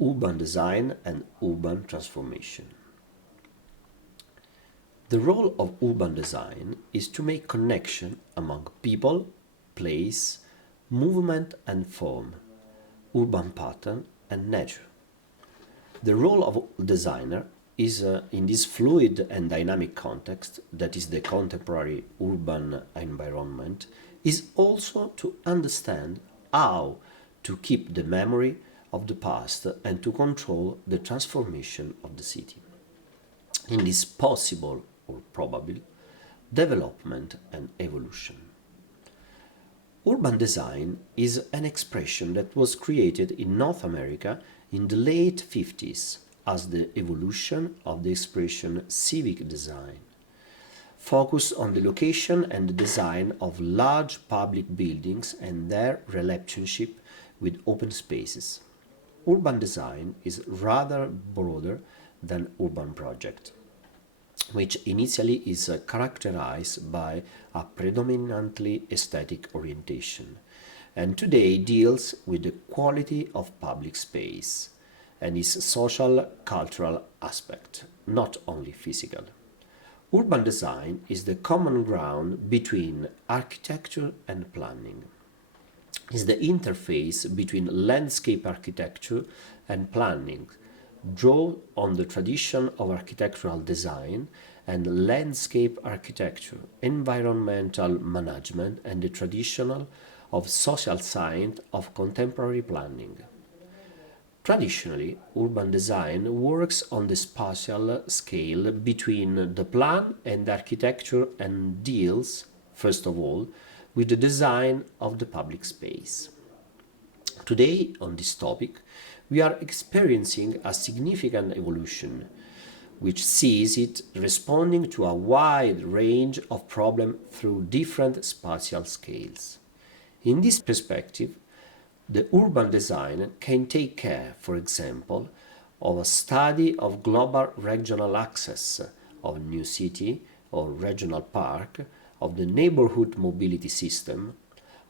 urban design and urban transformation. The role of urban design is to make connection among people, place, movement and form, urban pattern and nature. The role of designer is in this fluid and dynamic context, that is the contemporary urban environment, is also to understand how to keep the memory of the past and to control the transformation of the city. In this possible or probable development and evolution. Urban design is an expression that was created in North America in the late 50s as the evolution of the expression civic design, focused on the location and the design of large public buildings and their relationship with open spaces. Urban design is rather broader than urban project, which initially is characterized by a predominantly aesthetic orientation, and today deals with the quality of public space and its social cultural aspect, not only physical. Urban design is the common ground between architecture and planning. Is the interface between landscape architecture and planning, draw on the tradition of architectural design and landscape architecture, environmental management and the traditional of social science of contemporary planning. Traditionally, urban design works on the spatial scale between the plan and architecture and deals, first of all, with the design of the public space. Today, on this topic, we are experiencing a significant evolution, which sees it responding to a wide range of problems through different spatial scales. In this perspective, the urban design can take care, for example, of a study of global regional access of new city or regional park, of the neighborhood mobility system,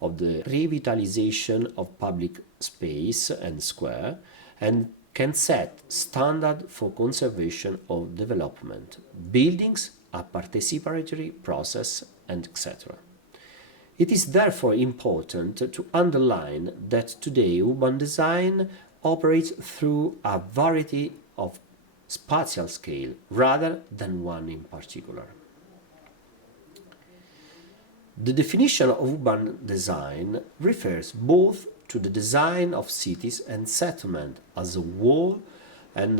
of the revitalization of public space and square, and can set standard for conservation or development, buildings, a participatory process, and etc. It is therefore important to underline that today urban design operates through a variety of spatial scale rather than one in particular. The definition of urban design refers both to the design of cities and settlement as a whole and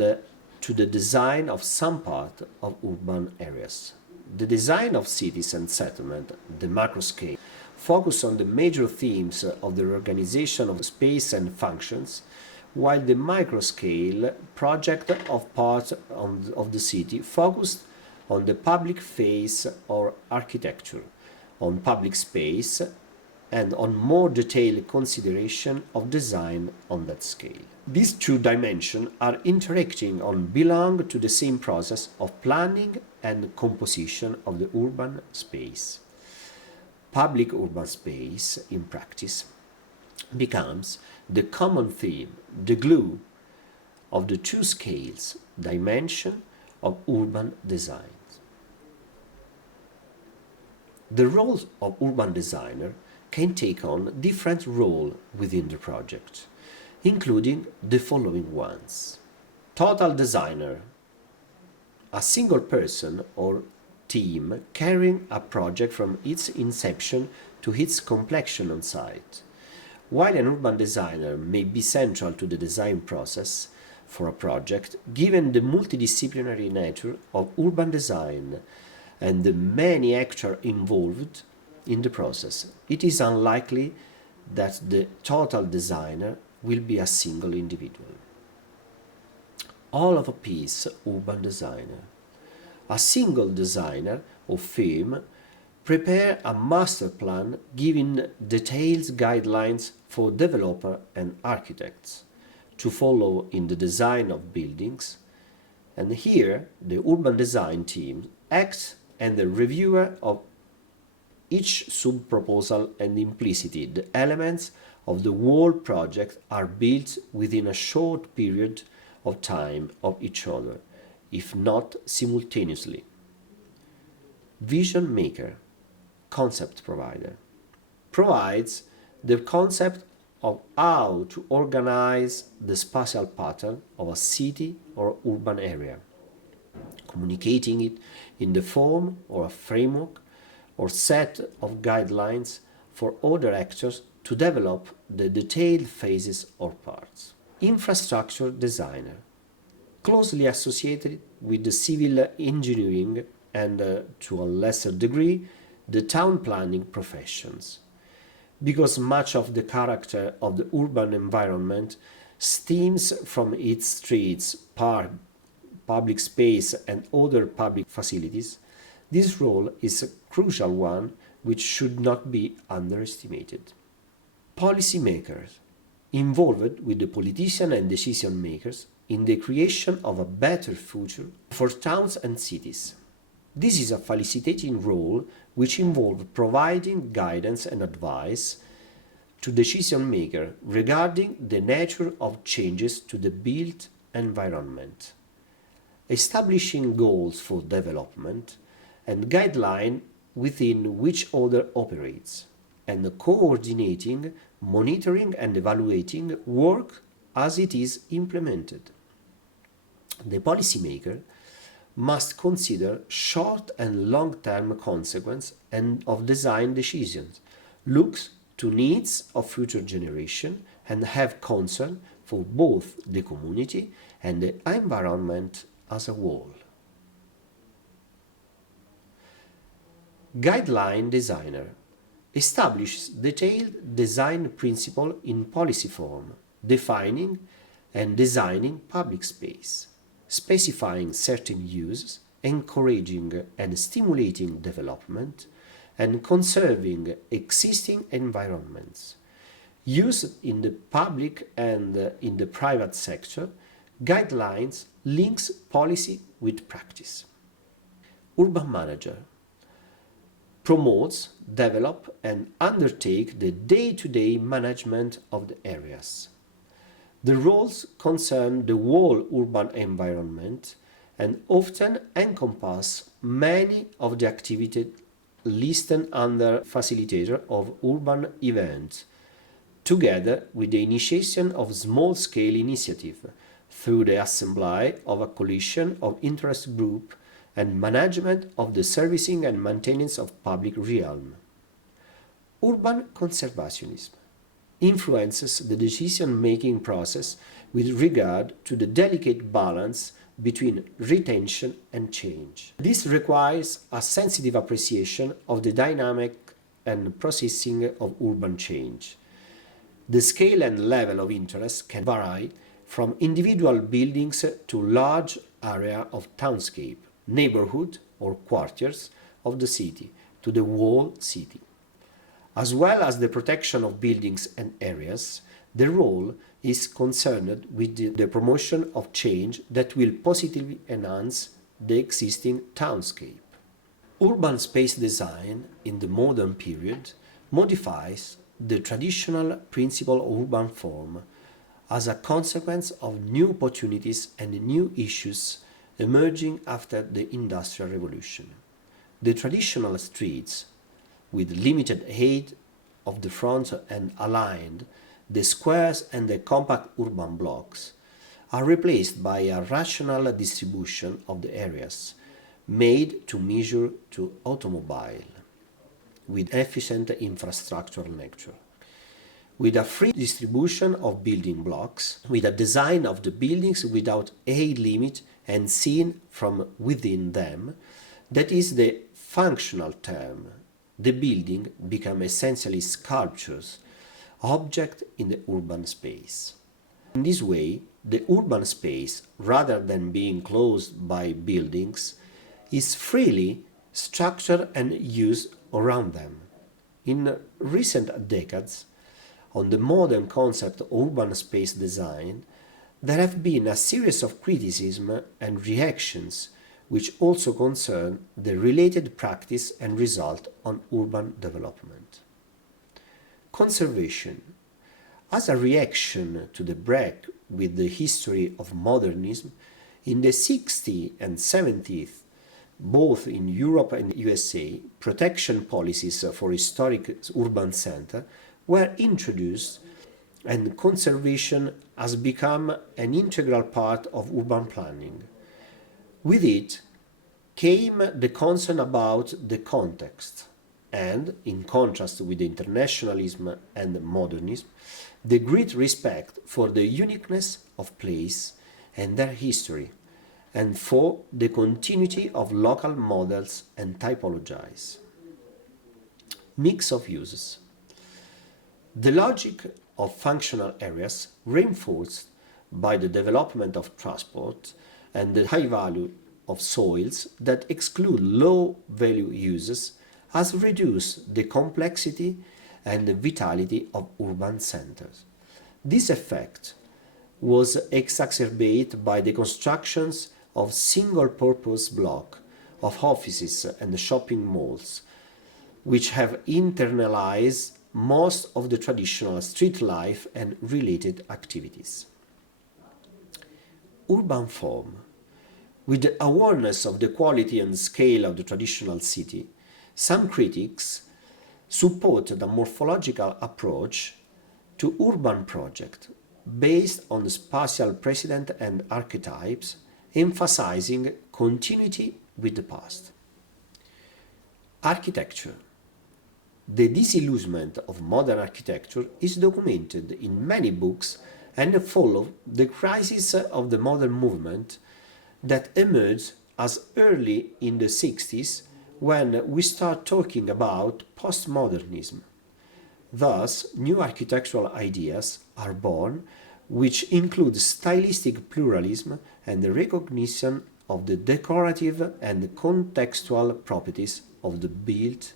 to the design of some part of urban areas. The design of cities and settlement, the macro scale, focus on the major themes of the organization of space and functions, while the micro-scale project of parts of the city focused on the public face or architecture, on public space, and on more detailed consideration of design on that scale. These two dimensions are interacting and belong to the same process of planning and composition of the urban space. Public urban space, in practice, becomes the common theme, the glue of the two scales, dimension of urban design. The role of urban designer can take on different roles within the project, including the following ones. Total designer, a single person or team carrying a project from its inception to its completion on site. While an urban designer may be central to the design process for a project, given the multidisciplinary nature of urban design and the many actors involved in the process, it is unlikely that the total designer will be a single individual. All of a piece urban designer. A single designer or firm prepare a master plan giving detailed guidelines for developer and architects to follow in the design of buildings, and here the urban design team acts as the reviewer of each sub-proposal and implicitly the elements of the whole project are built within a short period of time of each other, if not simultaneously. Vision maker, concept provider, provides the concept of how to organize the spatial pattern of a city or urban area, communicating it in the form or a framework or set of guidelines for other actors to develop the detailed phases or parts. Infrastructure designer, closely associated with the civil engineering and, to a lesser degree, the town planning professions, because much of the character of the urban environment stems from its streets, parks, public space and other public facilities. This role is a crucial one which should not be underestimated. Policymakers, involved with the politicians and decision makers in the creation of a better future for towns and cities. This is a facilitating role which involves providing guidance and advice to decision makers regarding the nature of changes to the built environment, establishing goals for development and guidelines within which other operates, and coordinating, monitoring and evaluating work as it is implemented. The policymaker must consider short and long-term consequences and of design decisions, looks to needs of future generation and have concern for both the community and the environment as a whole. Guideline designer establishes detailed design principles in policy form, defining and designing public space, specifying certain uses, encouraging and stimulating development, and conserving existing environments. Used in the public and in the private sector, guidelines links policy with practice. Urban manager promotes, develop and undertake the day-to-day management of the areas. The roles concern the whole urban environment and often encompass many of the activities listed under facilitator of urban events, together with the initiation of small-scale initiatives through the assembly of a coalition of interest groups and management of the servicing and maintenance of public realm. Urban conservationism influences the decision-making process with regard to the delicate balance between retention and change. This requires a sensitive appreciation of the dynamic and processing of urban change. The scale and level of interest can vary from individual buildings to large area of townscape, neighborhood or quarters of the city to the whole city. As well as the protection of buildings and areas, the role is concerned with the promotion of change that will positively enhance the existing townscape. Urban space design in the modern period modifies the traditional principle of urban form as a consequence of new opportunities and new issues emerging after the Industrial Revolution. The traditional streets, with limited height of the front and aligned, the squares and the compact urban blocks, are replaced by a rational distribution of the areas, made to measure to automobile, with efficient infrastructural nature, with a free distribution of building blocks, with a design of the buildings without age limit and seen from within them, that is the functional term. The building become essentially sculptures, object in the urban space. In this way, the urban space, rather than being closed by buildings, is freely structured and used around them. In recent decades, on the modern concept of urban space design, there have been a series of criticism and reactions which also concern the related practice and result on urban development. Conservation As a reaction to the break with the history of modernism, in the 60s and 70s, both in Europe and USA, protection policies for historic urban centers were introduced and conservation has become an integral part of urban planning. With it came the concern about the context, and, in contrast with internationalism and modernism, the great respect for the uniqueness of place and their history, and for the continuity of local models and typologies. Mix of uses. The logic of functional areas, reinforced by the development of transport and the high value of soils that exclude low value uses, has reduced the complexity and the vitality of urban centers. This effect was exacerbated by the constructions of single-purpose blocks of offices and shopping malls, which have internalized most of the traditional street life and related activities. Urban form. With the awareness of the quality and scale of the traditional city, some critics supported a morphological approach to urban project based on spatial precedent and archetypes, emphasizing continuity with the past. Architecture. The disillusionment of modern architecture is documented in many books and follows the crisis of the modern movement that emerged as early in the 60s when we start talking about postmodernism. Thus, new architectural ideas are born which include stylistic pluralism and the recognition of the decorative and contextual properties of the built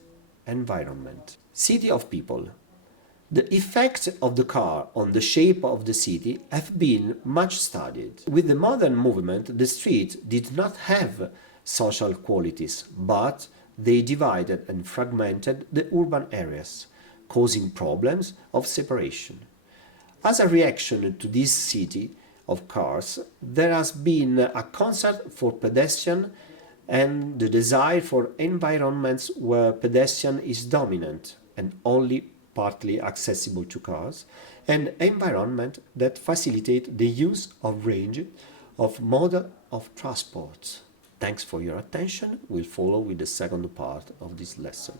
environment. City of people. The effects of the car on the shape of the city have been much studied. With the modern movement, the street did not have social qualities, but they divided and fragmented the urban areas, causing problems of separation. As a reaction to this city of cars, there has been a concern for pedestrian and the desire for environments where pedestrian is dominant and only partly accessible to cars, and environment that facilitate the use of range of mode of transport. Thanks for your attention. We'll follow with the second part of this lesson.